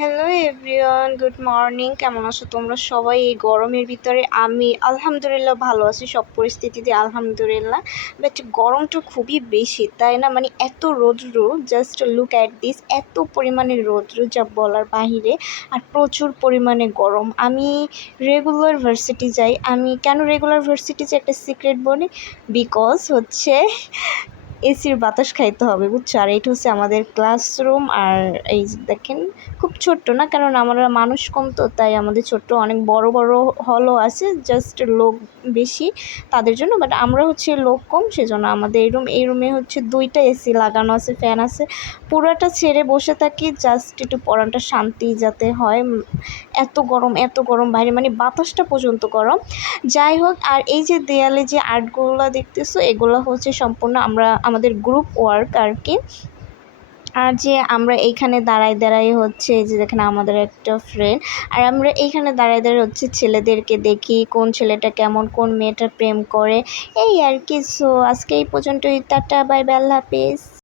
Hello everyone, good morning. কেমন আছো তোমরা সবাই এই গরমের ভিতরে? আমি আলহামদুলিল্লাহ ভালো আছি, সব পরিস্থিতিতে আলহামদুলিল্লাহ। বাট গরমটা খুবই বেশি, তাই না? মানে এত রৌদ্র, জাস্ট লুক অ্যাট দিস, এত পরিমাণে রৌদ্র যা বলার বাহিরে, আর প্রচুর পরিমাণে গরম। আমি রেগুলার ভার্সিটি যাই। আমি কেন রেগুলার ভার্সিটি যাই একটা সিক্রেট বলি, বিকজ হচ্ছে এসির বাতাস খাইতে হবে, বুঝছো? আর এইটা হচ্ছে আমাদের ক্লাসরুম। আর এই যে দেখেন, খুব ছোট্ট না, কারণ আমরা মানুষ কম, তো তাই আমাদের ছোট্ট, অনেক বড় বড় হলও আছে, জাস্ট লোক বেশি তাদের জন্য। বাট আমরা হচ্ছে লোক কম, সেজন্য আমাদের এই রুমে হচ্ছে 2টা এসি লাগানো আছে, ফ্যান আছে। পুরোটা ছেড়ে বসে থাকি জাস্ট একটু পড়াটা শান্তি যাতে হয়। এত গরম বাইরে, মানে বাতাসটা পর্যন্ত গরম। যাই হোক, আর এই যে দেয়ালে যে আর্টগুলো দেখতেছো, এগুলো হচ্ছে সম্পূর্ণ আমাদের গ্রুপ ওয়ার্ক আর কি। আর যে আমরা এইখানে দাঁড়াই হচ্ছে, এই যে দেখেন আমাদের একটা ফ্রেন্ড, আর আমরা এইখানে দাঁড়াই হচ্ছে ছেলেদেরকে দেখি কোন ছেলেটা কেমন, কোন মেয়েটা প্রেম করে, এই আর কি। সো আজকে এই পর্যন্তই, টাটা, বাই বাই, আল্লাহ হাফিজ।